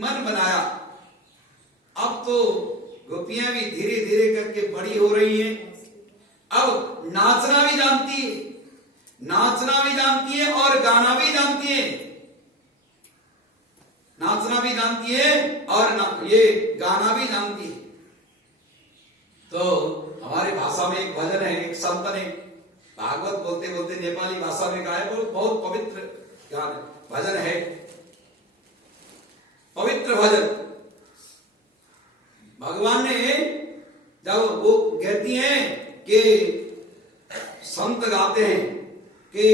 मन बनाया। अब तो गोपियां भी धीरे धीरे करके बड़ी हो रही हैं। अब नाचना भी जानती है, नाचना भी जानती है और गाना भी जानती है। नाचना भी जानती है और ये गाना भी जानती है। तो हमारे भाषा में एक भजन है, एक संत ने भागवत बोलते बोलते नेपाली भाषा में गाया, बहुत पवित्र भजन है, पवित्र भजन। भगवान ने जब वो कहती हैं कि संत गाते हैं कि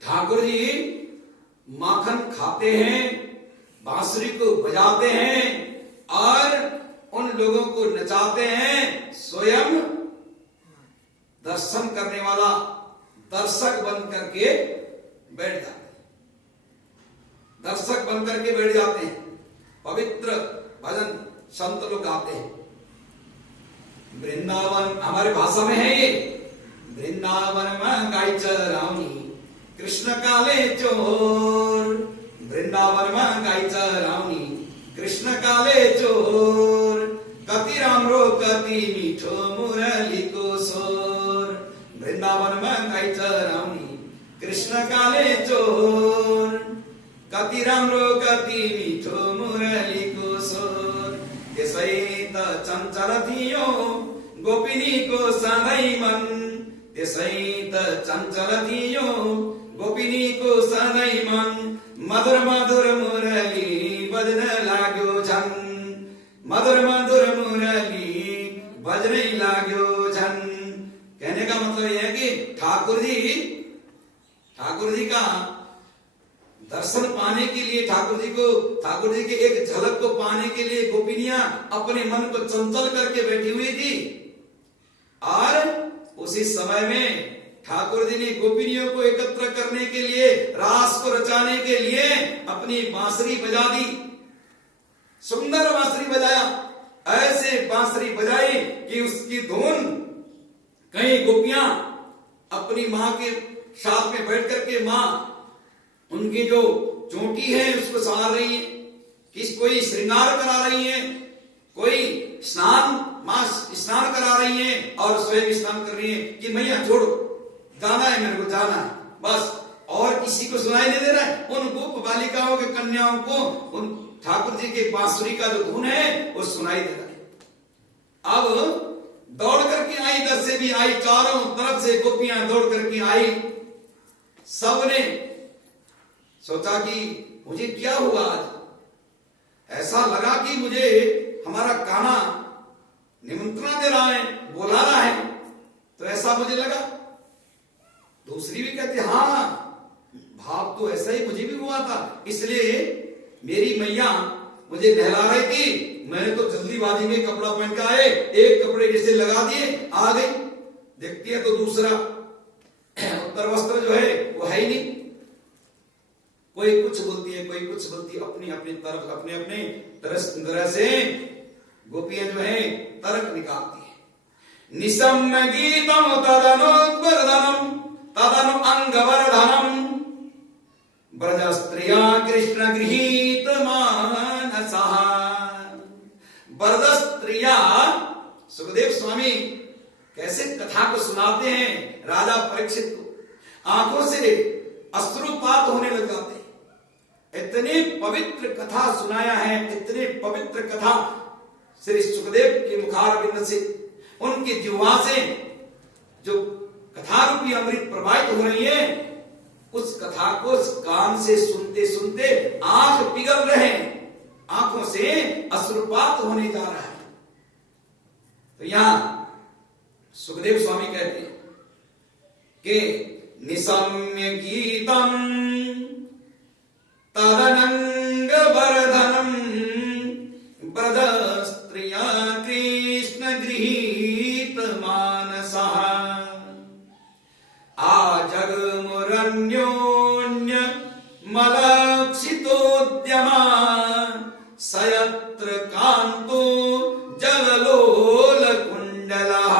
ठाकुर जी माखन खाते हैं, बांसुरी को बजाते हैं और उन लोगों को नचाते हैं, स्वयं दर्शन करने वाला दर्शक बन करके बैठ जाते हैं, दर्शक बन करके बैठ जाते हैं। पवित्र भजन संत लोग गाते हैं। वृंदावन हमारे भाषा में है ये, वृंदावन में गाय चरावनी कृष्ण काले चोर, वृंदावन में गाय चरावनी कृष्ण काले चोर, कति रामरो कति मीठो मुरली को सोर, वृंदावन में गाय चरावनी कृष्ण काले चोर, कति रामरो कति मीठो मुरली को सोर, त्यसैत चञ्चल थियो गोपिनी को सधैँ मन, त्यसैत चञ्चल थियो गोपिनी को सधैँ मन, मधुर मधुर मुरली बजन लाग्यो झन, मधुर मधुर मुरली बजने लाग्यो झन। कहने का मतलब यह है कि ठाकुर जी का दर्शन पाने के लिए, ठाकुर जी के एक झलक को पाने के लिए गोपिनियां अपने मन को चंचल करके बैठी हुई थी। और उसी समय में ठाकुर जी ने गोपिनियों को एकत्र करने के लिए, रास को रचाने के लिए अपनी बांसुरी बजा दी, सुंदर बांसुरी बजाया। ऐसे बांसुरी बजाई कि उसकी धुन कई गोपियां अपनी मां के साथ में बैठ करके मां उनकी जो चोटी है उसको संवार रही है, कोई श्रृंगार करा रही है, कोई मां स्नान करा रही है और स्वयं स्नान कर रही है कि मैया छोड़ो, जाना है मेरे को, जाना है बस, और किसी को सुनाई नहीं दे रहा है। उन गोप बालिकाओं के कन्याओं को उन ठाकुर जी के बांसुरी का जो धुन है वो सुनाई दे रहा है। अब दौड़ करके आई, इधर से भी आई, चारों तरफ से गोपियां दौड़ करके आई। सबने सोचा कि मुझे क्या हुआ आज, ऐसा लगा कि मुझे हमारा कान्हा निमंत्रण दे रहा है, बुला रहा है, तो ऐसा मुझे लगा। दूसरी भी कहती हाँ, भाव तो ऐसा ही मुझे भी हुआ था, इसलिए मेरी मैया मुझे नहला रही थी, मैंने तो जल्दीबाजी में कपड़ा पहन के आए, एक कपड़े जैसे लगा दिए, आ गई, देखती है तो दूसरा उत्तर वस्त्र जो है वो है ही नहीं। कोई कुछ बोलती है, कोई कुछ बोलती है, अपनी अपनी तरफ अपने अपने तरह से गोपियां जो है तर्क निकालती है। निसम्य गीतम तदनुवर्धनम तदनु अंगवर्धनम ब्रज स्त्रिया कृष्ण गृहीत मानसः। ब्रज स्त्रिया, सुखदेव स्वामी कैसे कथा को सुनाते हैं राजा परीक्षित को, आंखों से अश्रुपात होने लग जाते हैं। इतनी पवित्र कथा सुनाया है, इतनी पवित्र कथा श्री सुखदेव के मुखारविंद से, उनकी जिह्वा से जो कथा रूपी अमृत प्रवाहित हो रही है, उस कथा को कान से सुनते सुनते आंख पिघल रहे हैं, आंखों से अश्रुपात होने जा रहा है। तो यहां सुखदेव स्वामी कहते हैं कि निसम्य गीतम तदनंग वर्धनम ब्रज स्त्रिया कृष्ण गृहीत मानसः। आजगमुरन्योन्य मलक्षितोद्यमा सयत्र कांतो जललोल कुंडलः।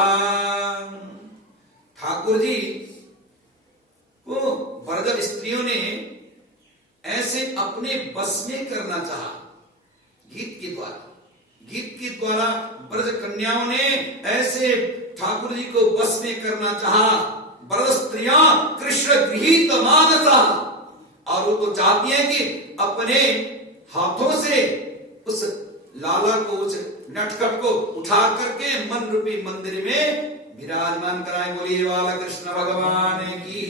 ठाकुर जी को ब्रज स्त्रियों ने ऐसे अपने बस में करना चाहा। गीत के द्वारा ब्रज कन्याओं ने ऐसे ठाकुर जी को बस में करना चाहा। ब्रज स्त्रियां कृष्ण गृहीत मानसा, और वो तो चाहती हैं कि अपने हाथों से उस लाला को, उस नटखट को उठा करके मन रूपी मंदिर में विराजमान कराए। बोलिए बाला कृष्ण भगवान की,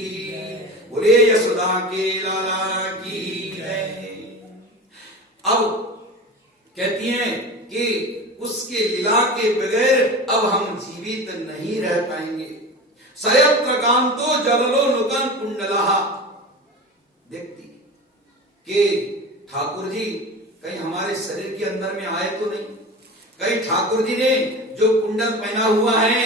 बोले यशोदा के लाला की है। अब कहती हैं कि उसके लीला के बगैर अब हम जीवित नहीं रह पाएंगे। सयत्र कांतो जललो नुकन कुंडलहा, देखती कि ठाकुर जी कहीं हमारे शरीर के अंदर में आए तो नहीं, कहीं ठाकुर जी ने जो कुंडल पहना हुआ है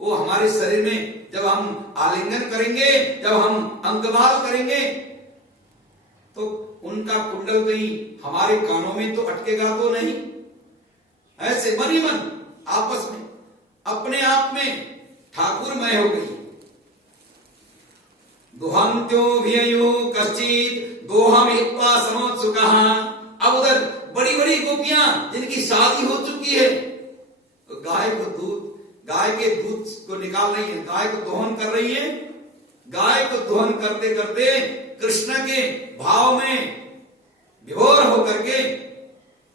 वो हमारे शरीर में जब हम आलिंगन करेंगे, जब हम अंकवाल करेंगे, तो उनका कुंडल कहीं हमारे कानों में तो अटकेगा तो नहीं। ऐसे मन ही मन आपस में अपने आप में ठाकुरमय हो गई। दुहंत्यो व्ययो कश्चित दोहम हित्वा समोत्सुकः। अब उधर बड़ी बड़ी गोपियां जिनकी शादी हो चुकी है, तो गाय के दूध को निकाल रही है, गाय को दोहन कर रही है। गाय को दोहन करते करते कृष्ण के भाव में विभोर होकर के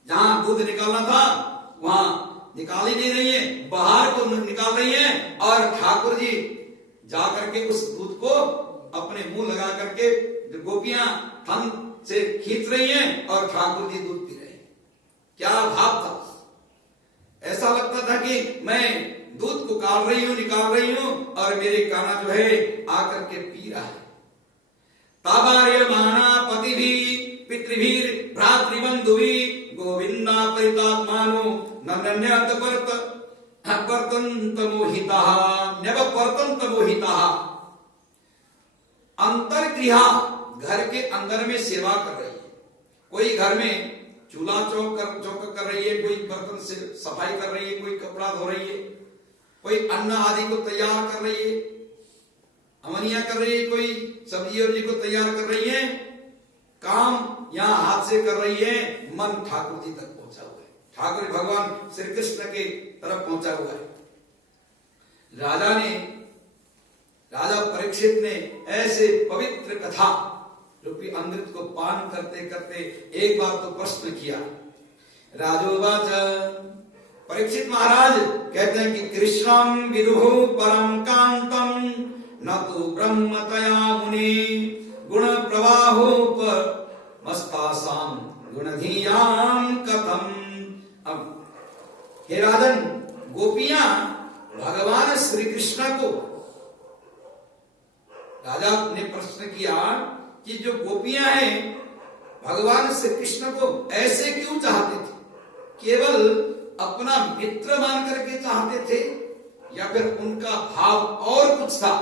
जहां दूध निकालना था वहां निकाल ही नहीं रही है, बाहर को निकाल रही है। और ठाकुर जी जाकर के उस दूध को अपने मुंह लगा करके गोपियां थन से खींच रही हैं और ठाकुर जी दूध पी रहे हैं। क्या भाव था! ऐसा लगता था कि मैं दूध को काट रही हूं, निकाल रही हूं, और मेरे काना जो है आकर के पी रहा है। ताबार्य माना पतिभी पितृभीर भ्रातृबंधुभी गोविंदा परितात्मानो नन्यत परतंत मोहितः न्यवपर्तंत मोहितः। अंतर्गृहा, घर के अंदर में सेवा कर रही है। कोई घर में चूल्हा चौक कर रही है, कोई बर्तन से सफाई कर रही है, कोई कपड़ा धो रही है, कोई अन्न आदि को तैयार कर रही है, अमनिया कर रही है, कोई सब्जी वब्जी को तैयार कर रही है। काम यहां हाथ से कर रही है, मन ठाकुर जी तक पहुंचा हुआ है, ठाकुर भगवान श्री कृष्ण के तरफ पहुंचा हुआ है। राजा परीक्षित ने ऐसे पवित्र कथा रूपी अमृत को पान करते करते एक बार तो प्रश्न किया। राजोवाच, परीक्षित महाराज कहते हैं कि कृष्णम विदुः परम कांतम न तो ब्रह्मतया मुनि गुण प्रवाहोपमस्तासाम गुणधीयाम कथम। अब हे राजन, गोपियां भगवान श्री कृष्ण को, राजा ने प्रश्न किया कि जो गोपियां हैं भगवान श्री कृष्ण को ऐसे क्यों चाहते थे? केवल अपना मित्र मान करके चाहते थे या फिर उनका भाव और कुछ था?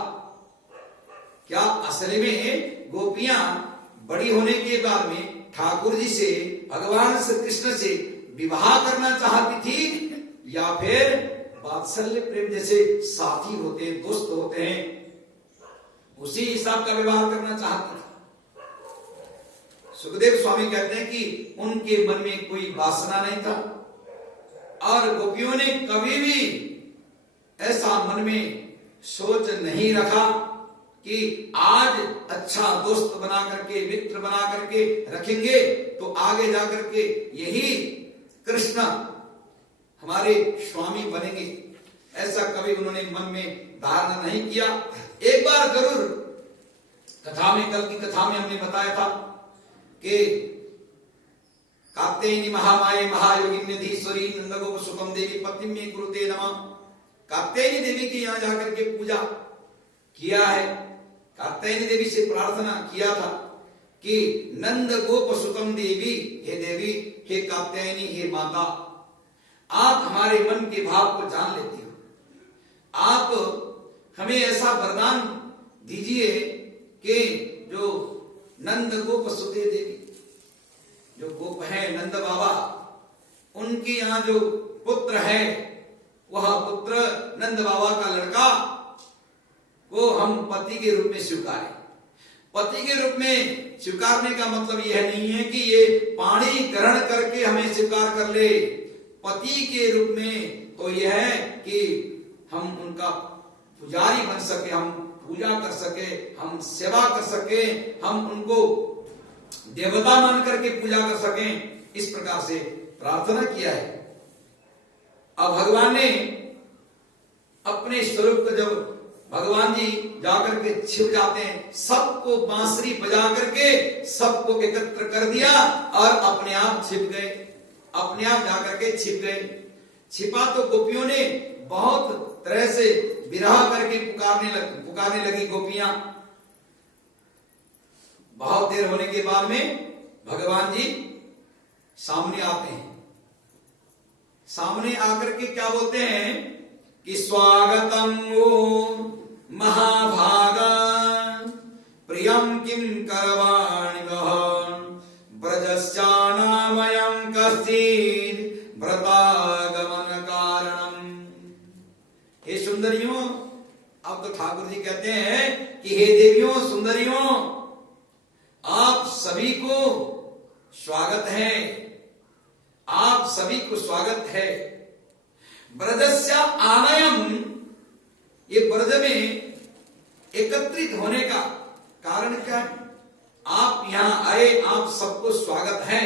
क्या असल में गोपियां बड़ी होने के बाद में ठाकुर जी से, भगवान श्री कृष्ण से विवाह करना चाहती थी, या फिर वात्सल्य प्रेम जैसे साथी होते हैं, दोस्त होते हैं, उसी हिसाब का व्यवहार करना चाहती थी? सुखदेव स्वामी कहते हैं कि उनके मन में कोई वासना नहीं था, और गोपियों ने कभी भी ऐसा मन में सोच नहीं रखा कि आज अच्छा दोस्त बना करके, मित्र बना करके रखेंगे तो आगे जाकर के यही कृष्ण हमारे स्वामी बनेंगे। ऐसा कभी उन्होंने मन में धारणा नहीं किया। एक बार जरूर कथा में, कल की कथा में हमने बताया था कि कात्यायनी महामाये महायोगिन्यधीश्वरी नंदगोप सुतम देवी पत्नी में कुरुते नमः। कात्यायनी देवी की यहां जाकर के पूजा किया है। कात्यायनी देवी से प्रार्थना किया था कि नंद गोप सुतम देवी, हे देवी, हे कात्यायनी, हे माता, आप हमारे मन के भाव को जान लेती हो, आप हमें ऐसा वरदान दीजिए कि जो नंद गोप सुते देवी, जो गोप है नंद बाबा, उनके यहाँ जो पुत्र है, वह पुत्र नंद बाबा का लड़का को हम पति के रूप में स्वीकारें। पति के रूप में स्वीकारने का मतलब यह नहीं है कि ये पाणी ग्रहण करके हमें स्वीकार कर ले। पति के रूप में तो यह है कि हम उनका पुजारी बन सके, हम पूजा कर सके, हम सेवा कर सके, हम उनको देवता मान करके पूजा कर सकें, इस प्रकार से प्रार्थना किया है। अब भगवान ने अपने स्वरूप को, जब भगवान जी जाकर के छिप जाते हैं, सबको बांसुरी बजा करके सबको एकत्र कर दिया और अपने आप छिप गए, अपने आप जाकर के छिप गए। छिपा तो गोपियों ने बहुत तरह से विरह करके पुकारने लगी गोपियां। बहुत देर होने के बाद में भगवान जी सामने आते हैं। सामने आकर के क्या बोलते हैं कि स्वागतम वो महाभागा प्रियम किम करवाणि ब्रजस्यानामयं कश्चित् व्रतागमन कारणम। हे सुंदरियों, अब तो ठाकुर जी कहते हैं कि हे देवियों, सुंदरियों, आप सभी को स्वागत है, आप सभी को स्वागत है। ब्रजस्य आनयम, ये ब्रज में एकत्रित होने का कारण क्या है? आप यहां आए, आप सबको स्वागत है।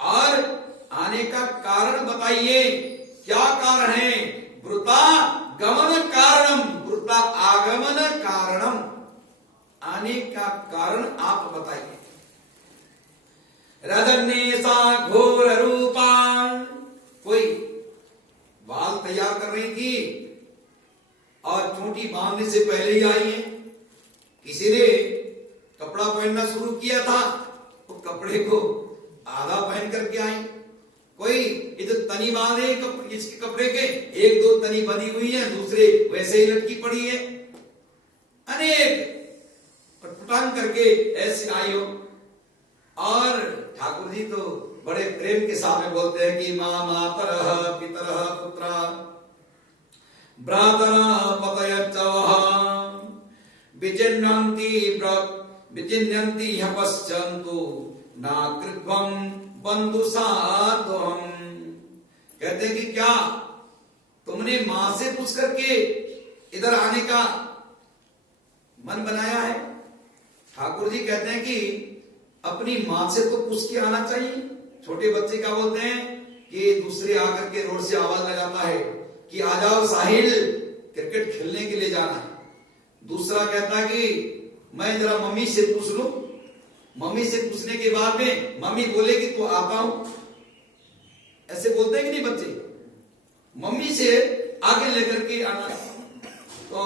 और आने का कारण बताइए, क्या कारण है? वृता गमन कारणम, वृता आगमन कारणम, आने का कारण आप बताइए। रजन्नेसा घोर रूपा, कोई बाल तैयार कर रही थी और चोटी बांधने से पहले ही आई है। किसी ने कपड़ा पहनना शुरू किया था, तो कपड़े को आधा पहन करके आई। कोई इधर तनी बांधे इसके कपड़े के, एक दो तनी बंधी हुई है, दूसरे वैसे ही लटकी पड़ी है। अनेक पटपटान करके ऐसे आई हो। और ठाकुर जी तो बड़े प्रेम के साथ में बोलते हैं कि मां मातरः पितरः पुत्रः भ्रातरः पतयच्चवः विचिन्यन्ति ह्यपश्यन्तु नाकृत्वं बन्धुसाध्वम्। कहते हैं कि क्या तुमने मां से पूछ करके इधर आने का मन बनाया है? ठाकुर जी कहते हैं कि अपनी मां से तो पूछ के आना चाहिए। छोटे बच्चे क्या बोलते हैं कि दूसरे आकर के रोड से आवाज लगाता है कि आ जाओ साहिल, क्रिकेट खेलने के लिए जाना है। दूसरा कहता है कि मैं जरा मम्मी से पूछ लूं। मम्मी से पूछने के बाद में मम्मी बोलेगी तो आता हूं। ऐसे बोलते हैं कि नहीं बच्चे? मम्मी से आगे लेकर के आना। तो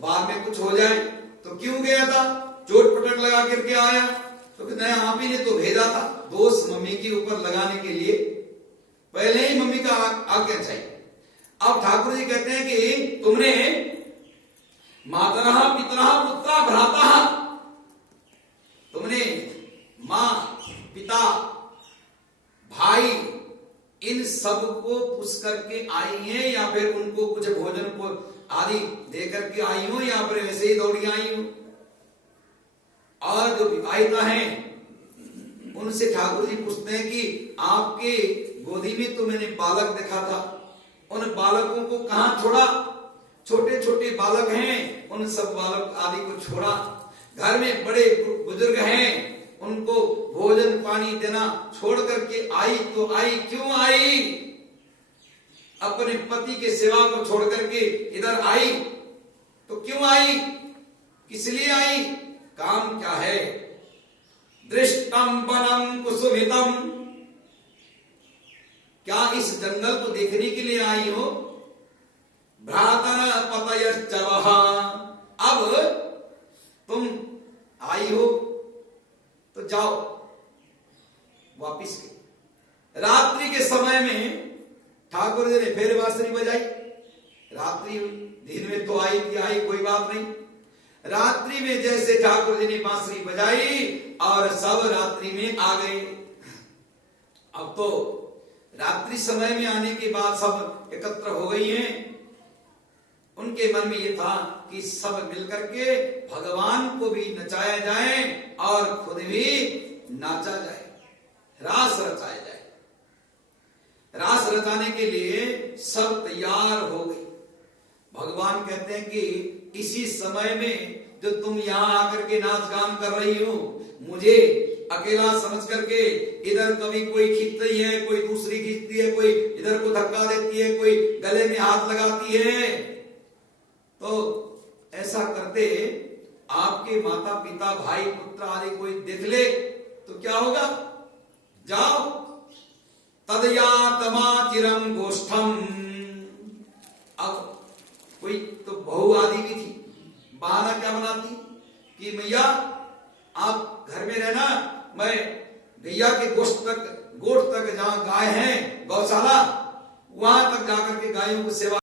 बाद में कुछ हो जाए तो क्यों गया था, चोट पटक लगा करके आया, तो नहीं, आप ही ने तो भेजा था। दोस्त मम्मी के ऊपर लगाने के लिए पहले ही मम्मी का आज्ञा चाहिए। अब ठाकुर जी कहते हैं कि तुमने मातरः पितरः पुत्रः भ्रातः, तुमने मां, पिता, भाई, इन सब को पूछ करके आई हैं, या फिर उनको कुछ भोजन को आदि दे करके आई हो, या फिर ऐसे ही दौड़ी आई हो? और जो विवाहिता हैं उनसे ठाकुर जी पूछते हैं कि आपके गोदी में तो मैंने बालक देखा था, उन बालकों को कहां छोड़ा? छोटे छोटे बालक हैं, उन सब बालक आदि को छोड़ा। घर में बड़े बुजुर्ग हैं, उनको भोजन पानी देना छोड़ करके आई तो आई, क्यों आई? अपने पति के सेवा को छोड़ करके इधर आई तो क्यों आई? किस लिए आई? काम क्या है? दृष्टम वनम कुसुमितम, क्या इस जंगल को देखने के लिए आई हो? भ्रातर पतयश्चवः, अब तुम आई हो तो जाओ वापिस के। रात्रि के समय में ठाकुर जी ने फिर बांसुरी बजाई। रात्रि हुई, दिन में तो आई थी, आई कोई बात नहीं। रात्रि में जैसे ठाकुर जी ने बांसुरी बजाई और सब रात्रि में आ गए। अब तो रात्रि समय में आने के बाद सब एकत्र हो गई हैं। उनके मन में ये था कि सब मिलकर के भगवान को भी नचाया जाए और खुद भी नाचा जाए, रास रचाया जाए। रास रचाने के लिए सब तैयार हो गए। भगवान कहते हैं कि इसी समय में जो तुम यहां आकर के नाच गान कर रही हो, मुझे अकेला समझ करके इधर कभी कोई खींचती है, कोई दूसरी खींचती है, कोई इधर को धक्का देती है, कोई गले में हाथ लगाती है, तो ऐसा करते आपके माता पिता भाई पुत्र आदि कोई देख ले तो क्या होगा? जाओ तदयातमा चिरम गोष्ठम। अब कोई तो बहू आदि भी थी, बहाना क्या बनाती कि मैया आप घर में रहना, मैं गैया के गोष्ठ तक जहां गाय है गौशाला, वहां तक जाकर के गायों को सेवा